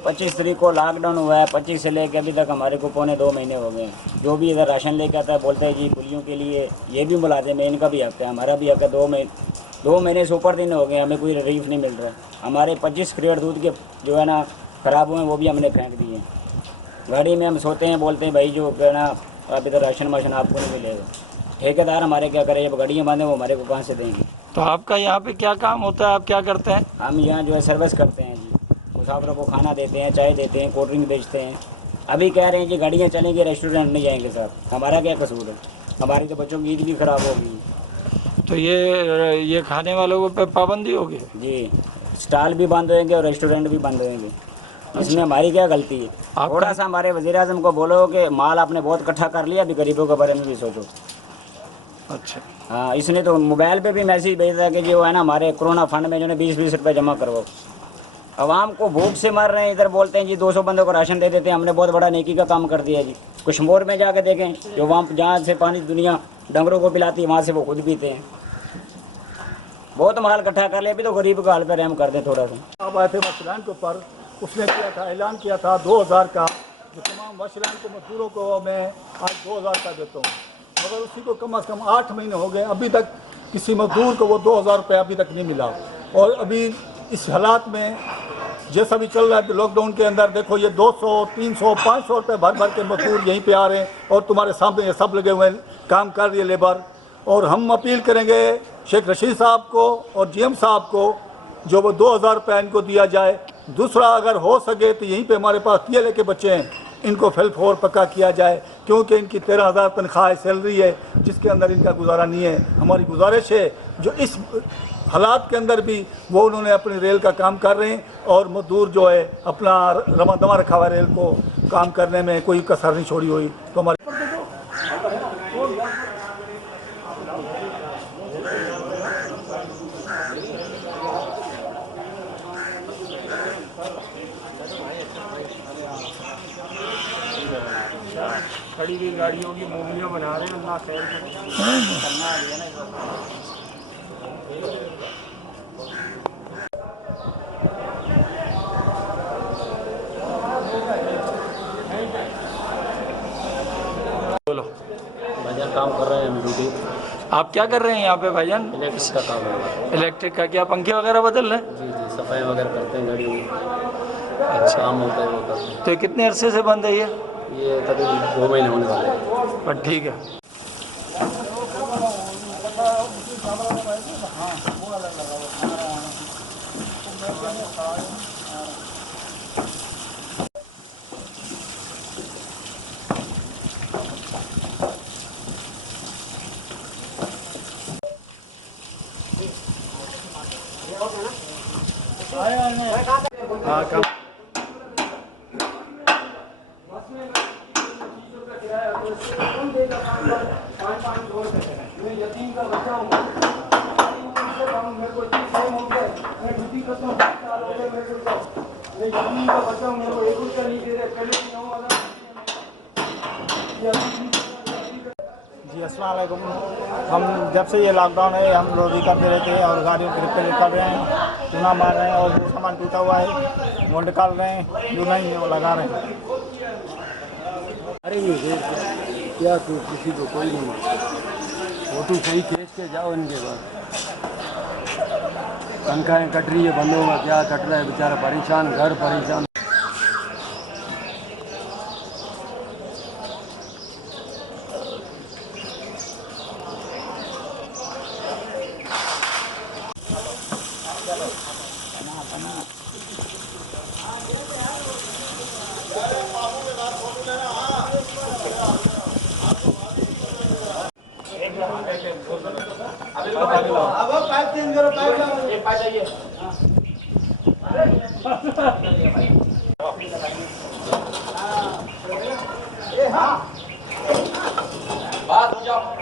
25 तारीख को लॉकडाउन हुआ है। 25 से लेकर अभी तक हमारे को पौने 2 महीने हो गए हैं। जो भी इधर राशन लेके आता है बोलते हैं जी पुलियों के लिए ये भी मुलाजिम है, इनका भी हक है, हमारा भी हक है। 2 महीने से ऊपर दिन हो गए, हमें कोई रिलीफ नहीं मिल रहा। हमारे 25 क्रेट दूध के जो है ना ख़राब हुए हैं वो भी हमने फेंक दिए। गाड़ी में हम सोते हैं, बोलते हैं भाई जो कहना आप इधर राशन वाशन आपको नहीं मिलेगा। ठेकेदार हमारे क्या करें, जब गाड़ियाँ बांधे वो हमारे को कहाँ से देंगे। तो आपका यहाँ पे क्या काम होता है, आप क्या करते हैं? हम यहाँ जो है सर्विस करते हैं जी, मुसाफिरों को खाना देते हैं, चाय देते हैं, कोल्ड ड्रिंक बेचते हैं। अभी कह रहे हैं कि गाड़ियाँ चलेंगी, रेस्टोरेंट नहीं जाएंगे सर, हमारा क्या कसूर है? हमारी तो बच्चों की ईद भी ख़राब हो गई। तो ये खाने वालों पे पाबंदी होगी जी, स्टॉल भी बंद होंगे और रेस्टोरेंट भी बंद होंगे। इसमें हमारी क्या गलती है? थोड़ा सा हमारे वज़ीर-ए-आज़म को बोलो कि माल आपने बहुत इकट्ठा कर लिया, अभी गरीबों के बारे में भी सोचो। अच्छा, हाँ, इसने तो मोबाइल पे भी मैसेज भेजा है कि जो है ना हमारे कोरोना फंड में जो है 20-20 रुपये जमा करवाओ। आवाम को भूख से मर रहे हैं, इधर बोलते हैं जी 200 बंदों को राशन दे देते हैं। हमने बहुत बड़ा नेकी का काम कर दिया जी। कश्मीर में जाकर देखें, जो वहाँ जहाँ से पानी दुनिया डंगरों को पिलाती है वहाँ से वो खुद पीते हैं। बहुत माल इकट्ठा कर ले, अभी तो गरीब का हाल पर रहम कर दें थोड़ा सा। अब आए थे वशलैंड के ऊपर, उसने किया था ऐलान किया था 2000 का, जो तमाम वशलैंड के मजदूरों को मैं आज 2000 का देता हूँ, मगर उसी को कम से कम 8 महीने हो गए, अभी तक किसी मजदूर को वो 2000 रुपये अभी तक नहीं मिला। और अभी इस हालात में जैसा भी चल रहा है लॉकडाउन के अंदर, देखो ये 200, 300, 500 रुपये भर भर के मजदूर यहीं पे आ रहे हैं और तुम्हारे सामने ये सब लगे हुए हैं, काम कर रही है लेबर। और हम अपील करेंगे शेख रशीद साहब को और जीएम साहब को, जो वो 2000 रुपये इनको दिया जाए। दूसरा, अगर हो सके तो यहीं पे हमारे पास TLA के बच्चे हैं, इनको फिल-फोर पक्का किया जाए, क्योंकि इनकी 13,000 तनख्वाह सैलरी है, जिसके अंदर इनका गुजारा नहीं है। हमारी गुजारिश है जो इस हालात के अंदर भी वो उन्होंने अपनी रेल का काम कर रहे हैं और मजदूर जो है अपना रवा रखा हुआ रेल को काम करने में कोई कसर नहीं छोड़ी हुई। तो हमारे खड़ी हुई गाड़ियों की मूवियाँ बना रहे हैं, अल्लाह खैर करे। बोलो। भाईजान काम कर रहे हैं हम ड्यूटी। आप क्या कर रहे हैं यहाँ पे भाईजान? इलेक्ट्रिक का काम है। इलेक्ट्रिक का क्या, पंखे वगैरह बदल रहे हैं? जी जी, सफाई वगैरह करते हैं गाड़ियों की। अच्छा, काम होता है वो करते हैं। तो ये कितने अरसे से बंद है ये? ये तकरीबन 2 महीने होने वाले हैं। पर ठीक है। हाँ, कब जी अस्सलाम वालेकुम। हम जब से ये लॉकडाउन है हम रोजी करते रहते हैं और गाड़ियों के रिपेयर कर रहे हैं, चूना मार रहे हैं और जो सामान टूटा हुआ है वो निकाल रहे हैं, जो नहीं है वो लगा रहे हैं। अरे ये क्या तो किसी को कोई नहीं मारता, वो तो सही केस के जाओ इनके पास। तनख्वाहें कट रही है, बंदों का क्या कट रहा है, बेचारा परेशान, घर परेशान। बात हो जाओ।